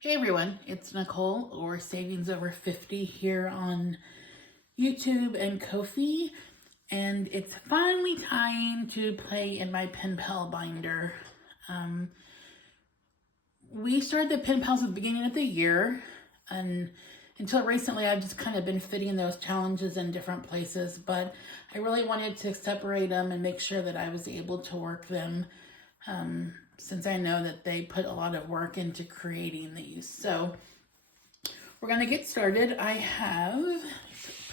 Hey everyone, it's Nicole or Savings Over 50 here on YouTube and Ko-fi, and it's finally time to play in my Penpal binder. We started the Penpals at the beginning of the year, and until recently I've just kind of been fitting those challenges in different places, but I really wanted to separate them and make sure that I was able to work them since I know that they put a lot of work into creating these. So we're going to get started. I have,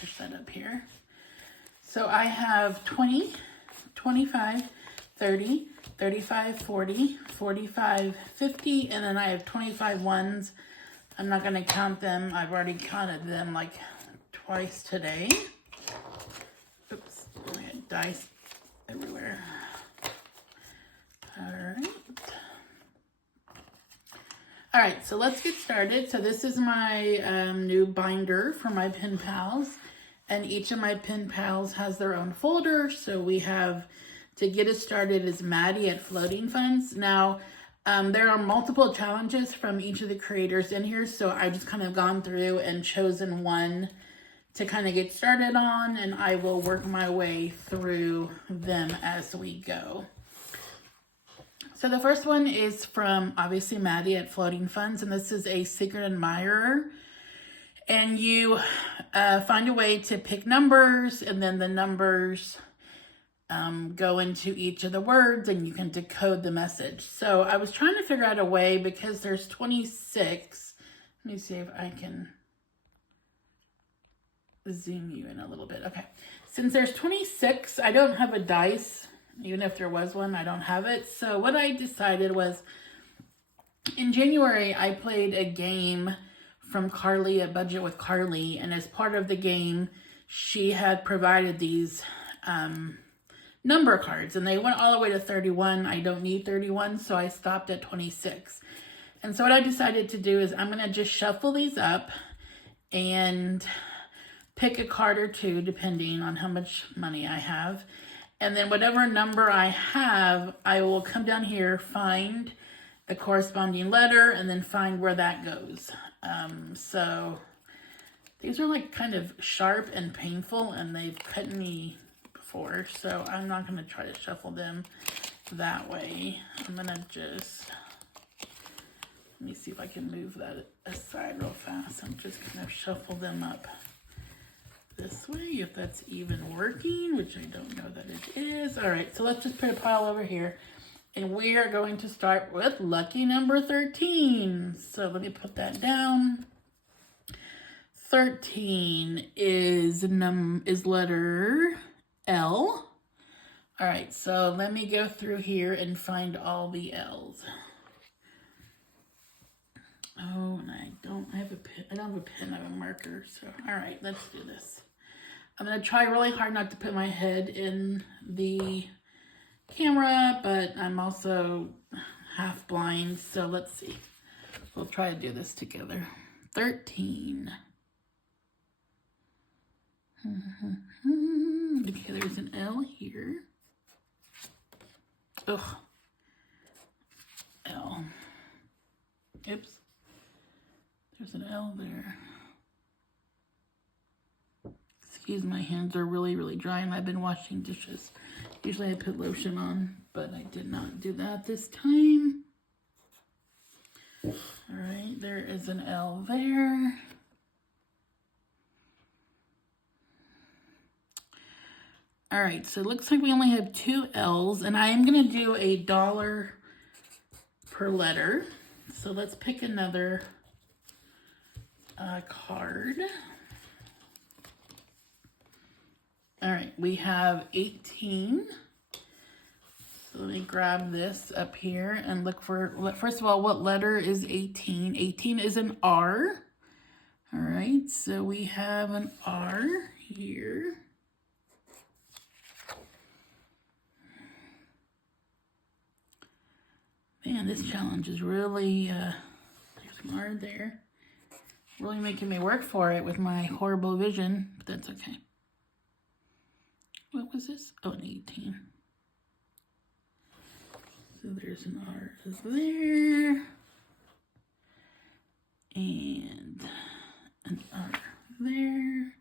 push that up here. So I have 20, 25, 30, 35, 40, 45, 50, and then I have 25 ones. I'm not going to count them. I've already counted them like twice today. Oops, I had dice everywhere. All right, so let's get started. So this is my new binder for my pen pals, and each of my pen pals has their own folder. So we have, to get us started, is Maddie at Floating Funds. Now, there are multiple challenges from each of the creators in here, so I just kind of gone through and chosen one to kind of get started on, and I will work my way through them as we go. So the first one is from, obviously, Maddie at Floating Funds, and this is a Secret Admirer. And you find a way to pick numbers, and then the numbers go into each of the words, and you can decode the message. So I was trying to figure out a way, because there's 26. Let me see if I can zoom you in a little bit. Okay. Since there's 26, I don't have a dice. Even if there was one, I don't have it. So what I decided was, in January, I played a game from Carly, A Budget with Carly. And as part of the game, she had provided these number cards. And they went all the way to 31. I don't need 31, so I stopped at 26. And so what I decided to do is I'm going to just shuffle these up and pick a card or two, depending on how much money I have. And then whatever number I have, I will come down here, find the corresponding letter, and then find where that goes. So these are like kind of sharp and painful, and they've cut me before, so I'm not going to try to shuffle them that way. I'm going to just, let me see if I can move that aside real fast. I'm just going to shuffle them up this way, if that's even working, which I don't know that it is. All right, so let's just put a pile over here, and we are going to start with lucky number 13. So let me put that down. 13 is letter L. All right, so let me go through here and find all the L's. Oh, and I don't have a pen. I don't have a pen. I have a marker. So, all right, let's do this. I'm going to try really hard not to put my head in the camera, but I'm also half blind. So let's see. We'll try to do this together. 13. Okay, there's an L here. Ugh. L. Oops. There's an L there. Excuse, my hands are really, really dry, and I've been washing dishes. Usually I put lotion on, but I did not do that this time. All right, there is an L there. All right, so it looks like we only have 2 L's, and I am going to do $1 per letter. So let's pick another card. All right, we have 18. So let me grab this up here and look for, first of all, what letter is 18? 18 is an R. All right, so we have an R here. Man, this challenge is really, there's an R there. Really making me work for it with my horrible vision, but that's okay. What was this? Oh, an 18. So there's an R there. and an R there.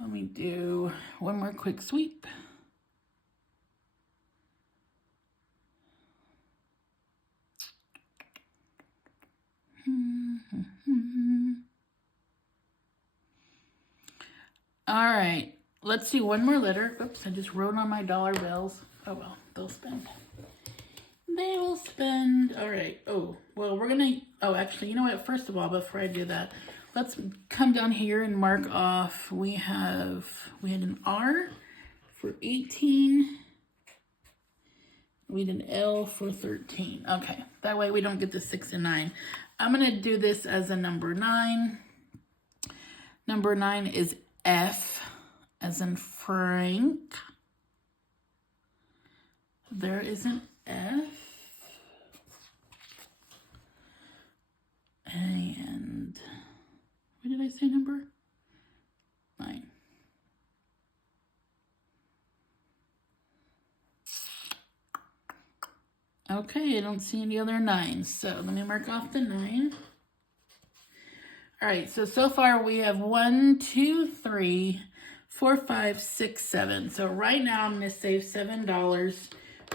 Let me do one more quick sweep. All right, let's do one more letter. Oops, I just wrote on my dollar bills. Oh well, they'll spend. They will spend. All right. Oh, well, we're gonna, oh, actually, you know what? First of all, before I do that, let's come down here and mark off. We had an R for 18. We had an L for 13. Okay, that way we don't get the 6 and 9. I'm gonna do this as a number 9. Number 9 is F, as in Frank. There is an F. And what did I say number? 9. Okay, I don't see any other 9s. So let me mark off the 9. All right, so far we have 1, 2, 3, 4, 5, 6, 7. So right now I'm going to save $7.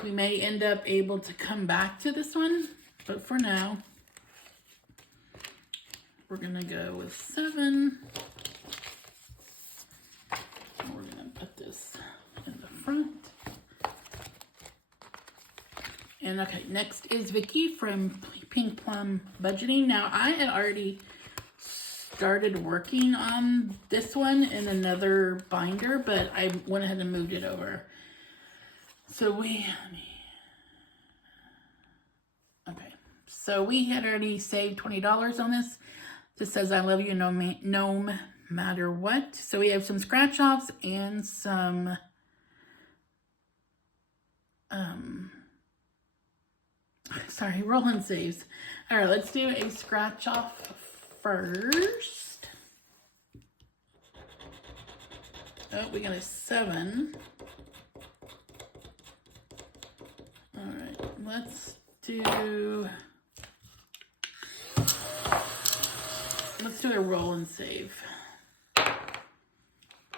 We may end up able to come back to this one, but for now, we're going to go with 7. And we're going to put this in the front. And okay, next is Vicky from Pink Plum Budgeting. Now, I had already started working on this one in another binder, but I went ahead and moved it over. So we had already saved $20 on this. This says, I love you no matter what. So we have some scratch offs and some roll and saves. All right, let's do a scratch off first. Oh, we got a 7. All right, let's do a roll and save.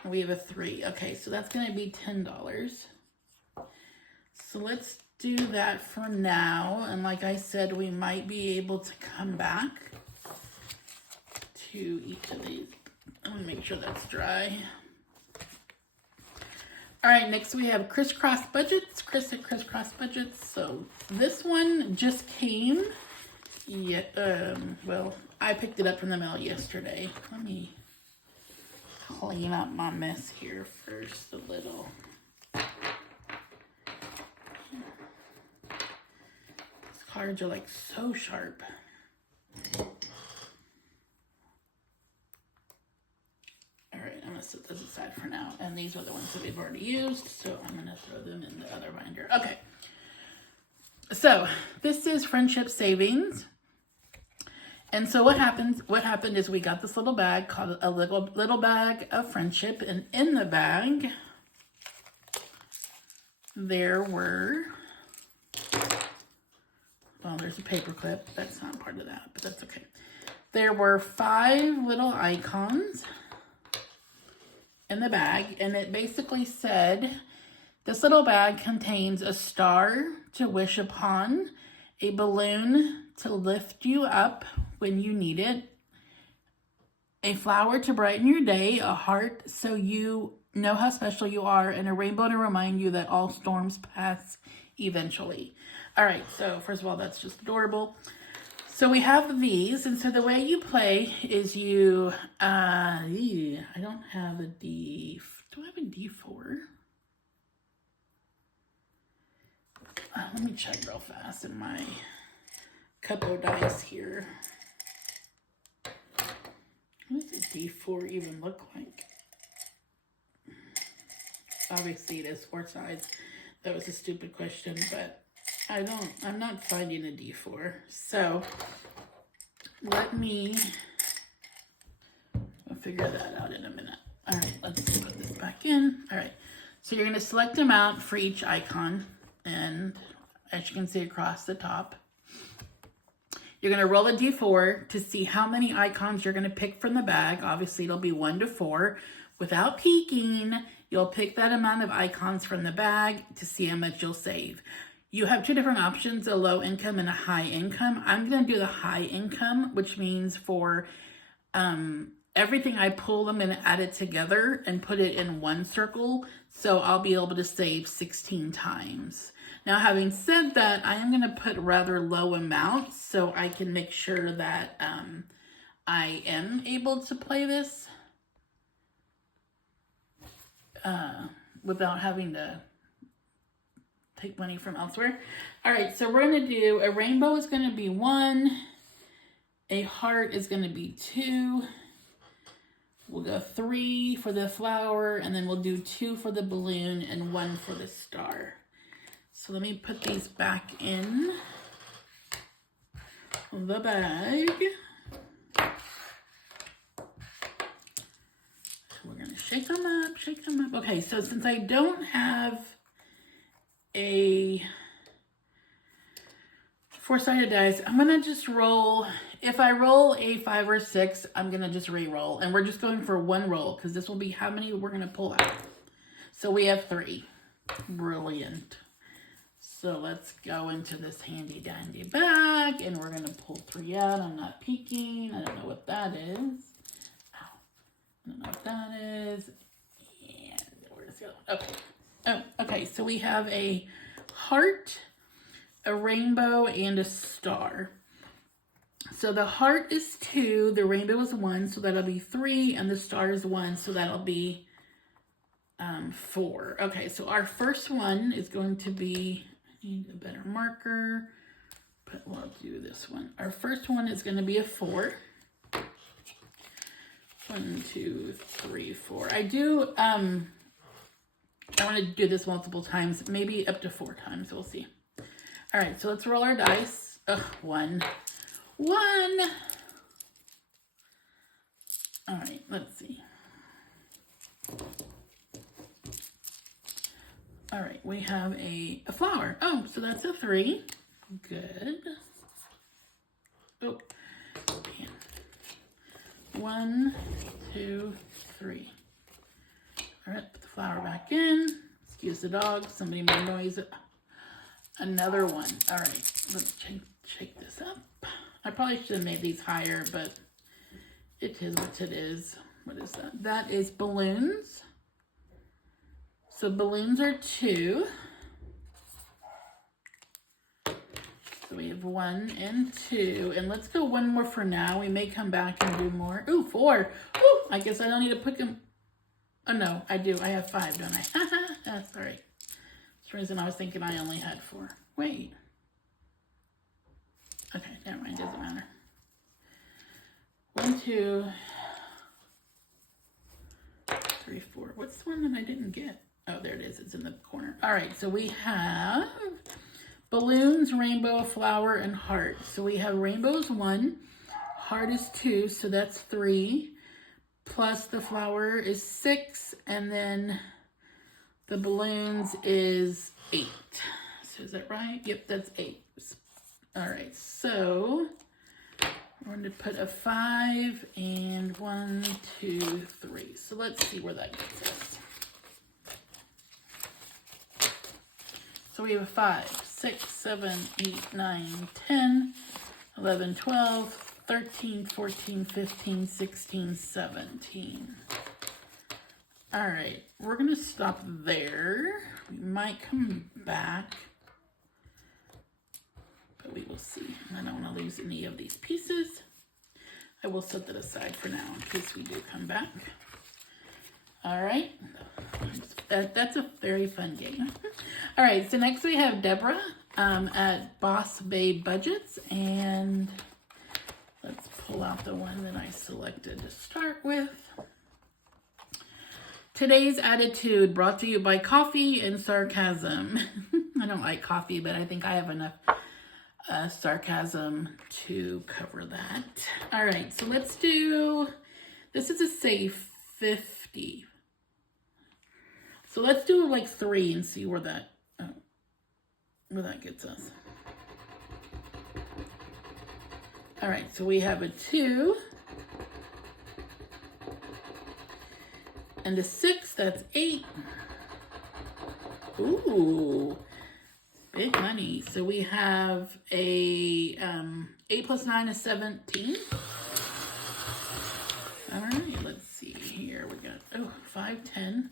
We have a 3. Okay, so that's going to be $10. So let's do that for now. And like I said, we might be able to come back to each of these. I'm going to make sure that's dry. All right, next we have Crisscross Budgets. Chris at Crisscross Budgets. So this one just came. Yeah, well, I picked it up from the mail yesterday. Let me clean up my mess here first a little. These cards are like so sharp. Alright, I'm going to set those aside for now. And these are the ones that we've already used, so I'm going to throw them in the other binder. Okay. So, this is Friendship Savings. And so what happened is we got this little bag called a little bag of friendship, and in the bag there were, well, there's a paper clip. That's not part of that, but that's okay. There were 5 little icons in the bag, and it basically said, this little bag contains a star to wish upon, a balloon to lift you up when you need it, a flower to brighten your day, a heart so you know how special you are, and a rainbow to remind you that all storms pass eventually. All right, so first of all, that's just adorable. So we have these, and so the way you play is you, I don't have a D, do I have a D4? Let me check real fast in my couple of dice here. What does a D4 even look like? Obviously it is 4 sides. That was a stupid question, but I'm not finding a D4. So I'll figure that out in a minute. All right, let's put this back in. All right, so you're gonna select them out for each icon, and as you can see across the top, You're going to roll a d4 to see how many icons you're going to pick from the bag. Obviously, it'll be 1 to 4. Without peeking, you'll pick that amount of icons from the bag to see how much you'll save. You have 2 different options, a low income and a high income. I'm going to do the high income, which means for everything I pull, I'm going to add it together and put it in one circle. So I'll be able to save 16 times. Now, having said that, I am going to put rather low amounts so I can make sure that I am able to play this without having to take money from elsewhere. All right, so we're going to do a rainbow is going to be 1. A heart is going to be 2. We'll go 3 for the flower, and then we'll do 2 for the balloon and 1 for the star. So let me put these back in the bag. We're going to shake them up, shake them up. Okay, so since I don't have a 4-sided dice, I'm going to just roll. If I roll a 5 or 6, I'm going to just re-roll. And we're just going for 1 roll because this will be how many we're going to pull out. So we have 3. Brilliant. So let's go into this handy dandy bag and we're going to pull 3 out. I'm not peeking. I don't know what that is. Ow. I don't know what that is. And where's the other one? Okay. Oh, okay. So we have a heart, a rainbow, and a star. So the heart is 2, the rainbow is 1, so that'll be 3, and the star is 1, so that'll be 4. Okay, so our first one is going to be, I need a better marker, but we'll do this one. Our first one is going to be a 4. 1, 2, 3, 4. I want to do this multiple times, maybe up to 4 times, we'll see. All right, so let's roll our dice. Ugh, 1. 1. All right, let's see. All right, we have a flower. Oh, so that's a 3. Good. Oh, man. 1, 2, 3. All right, put the flower back in. Excuse the dog. Somebody made noise. Another 1. All right, let's shake this up. I probably should have made these higher, but it is what it is. What is that? That is balloons. So balloons are 2. So we have 1 and 2. And let's go 1 more for now. We may come back and do more. Ooh, 4. Ooh, I guess I don't need to put them. Oh, no, I do. I have 5, don't I? That's all right. For some reason, I was thinking I only had 4. Wait. Okay, never mind, doesn't matter. 1, 2, 3, 4. What's the one that I didn't get? Oh, there it is. It's in the corner. All right, so we have balloons, rainbow, flower, and heart. So we have rainbows 1, heart is 2, so that's 3, plus the flower is 6, and then the balloons is 8. So is that right? Yep, that's 8. All right, so we're going to put a 5 and 1, 2, 3. So let's see where that gets us. So we have a 5, 6, 7, 8, 9, 10, 11, 12, 13, 14, 15, 16, 17. All right, we're going to stop there. We might come back, but we will see. I don't want to lose any of these pieces. I will set that aside for now in case we do come back. All right, that's a very fun game. All right, so next we have Deborah at Boss Babe Budgets, and let's pull out the one that I selected to start with. Today's attitude brought to you by coffee and sarcasm. I don't like coffee, but I think I have enough sarcasm to cover that. All right, so let's do, this is a safe 50. So let's do like 3 and see where that gets us. All right, so we have a 2 and a 6, that's 8. Ooh, big money. So we have a 8 plus 9 is 17. All right, let's see here. We got 5, 10,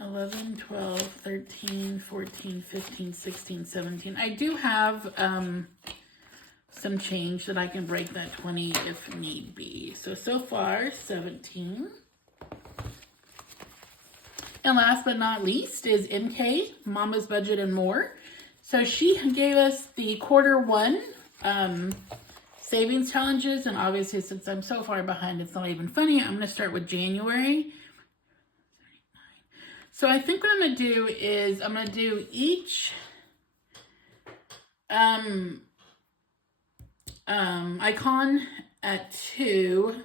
11, 12, 13, 14, 15, 16, 17. I do have some change that I can break that 20 if need be. So far, 17. And last but not least is MK, Mama's Budget and More. So she gave us the Q1 savings challenges. And obviously, since I'm so far behind, it's not even funny. I'm going to start with January. So I think what I'm going to do is I'm going to do each icon at 2.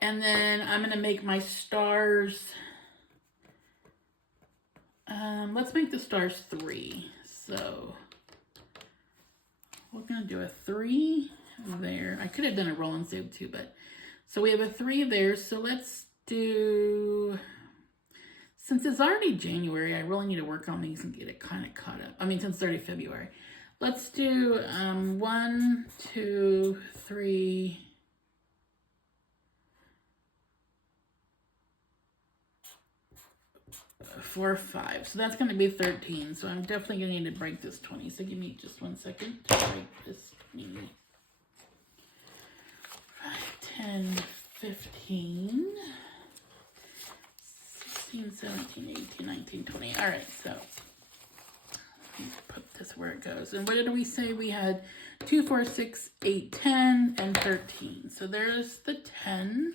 And then I'm going to make my stars... let's make the stars 3. So we're going to do a 3 there. I could have done a roll and save too, but so we have a 3 there. So let's do, since it's already January, I really need to work on these and get it kind of caught up. I mean, since it's already February. Let's do 1, 2, 3, 4, 5. So that's going to be 13. So I'm definitely going to need to break this 20. So give me just 1 second to break this 20. 5, 10, 15, 16, 17, 18, 19, 20. All right, so put this where it goes. And what did we say? We had 2, 4, 6, 8, 10, and 13. So there's the 10.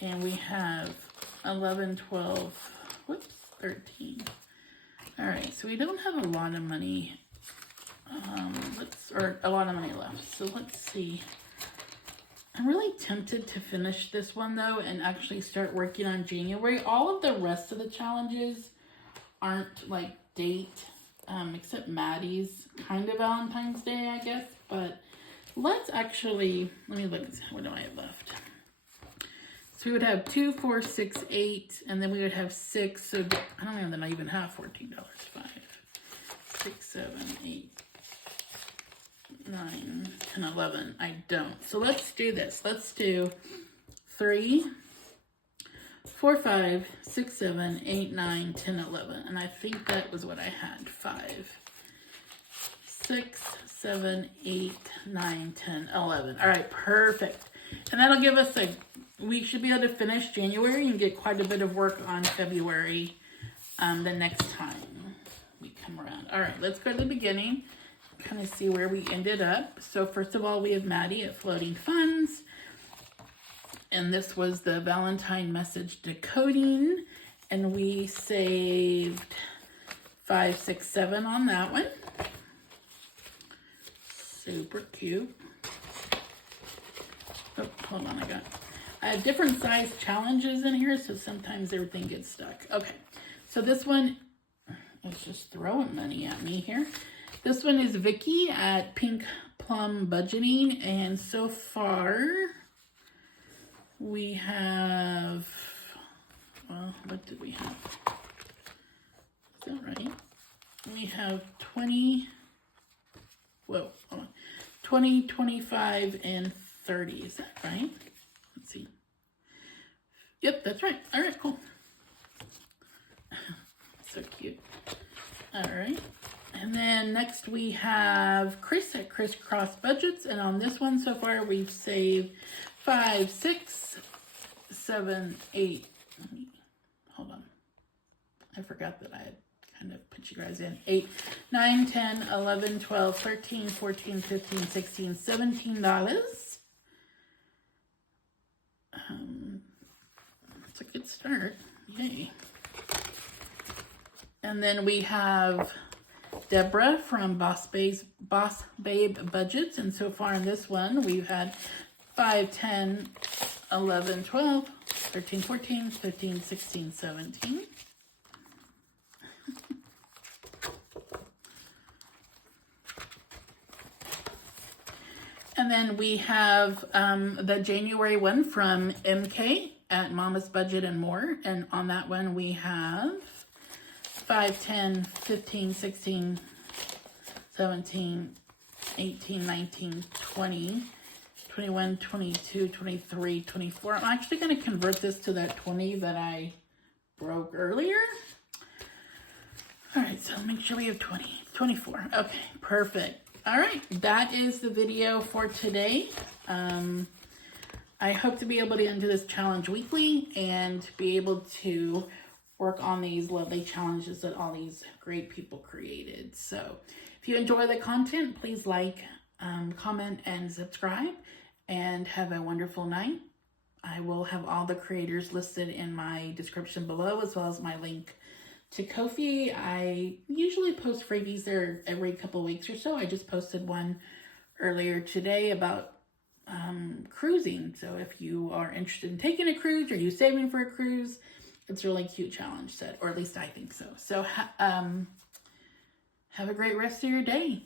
And we have 11, 12, whoops, 13. All right, so we don't have a lot of money, or a lot of money left. So let's see. I'm really tempted to finish this one though and actually start working on January. All of the rest of the challenges aren't like date, except Maddie's kind of Valentine's Day, I guess. But let's actually, let me look, what do I have left? So we would have 2, 4, 6, 8, and then we would have 6. So I don't know that I even have $14. 5, 6, 7, 8, 9, 10, 11. I don't. So let's do this. Let's do 3, 4, 5, 6, 7, 8, 9, 10, 11. And I think that was what I had. 5, 6, 7, 8, 9, 10, 11. All right, perfect. And that'll give us we should be able to finish January and get quite a bit of work on February the next time we come around. All right, let's go to the beginning, kind of see where we ended up. So first of all, we have Maddie at Floating Funds. And this was the Valentine message decoding. And we saved 5, 6, 7 on that one. Super cute. Oh, hold on, I have different size challenges in here, so sometimes everything gets stuck. Okay, so this one is just throwing money at me here. This one is Vicky at Pink Plum Budgeting, and so far we have, well, what did we have? Is that right? We have 20, whoa, hold on, 20, 25, and 30, is that right? Let's see. Yep, that's right. All right, cool. So cute. All right. And then next we have Chris at Crisscross Budgets. And on this one so far, we've saved 5, 6, 7, 8. Hold on. I forgot that I had kind of put you guys in. 8, 9, 10, 11, 12, 13, 14, 15, 16, $17. That's a good start. Yay. And then we have Deborah from Boss Babe Budgets. And so far in this one, we've had 5, 10, 11, 12, 13, 14, 15, 16, 17. And then we have the January one from MK at Mama's Budget and More. And on that one we have 5, 10, 15, 16, 17, 18, 19, 20, 21, 22, 23, 24. I'm actually going to convert this to that 20 that I broke earlier. All right, so make sure we have 20, 24. Okay, perfect. All right, that is the video for today. I hope to be able to do this challenge weekly and be able to work on these lovely challenges that all these great people created. So if you enjoy the content, please like, comment, and subscribe, and have a wonderful night. I will have all the creators listed in my description below, as well as my link to Ko-fi. I usually post freebies there every couple weeks or so. I just posted one earlier today about cruising. So if you are interested in taking a cruise, or you saving for a cruise, it's a really cute challenge set, or at least I think so. So have a great rest of your day.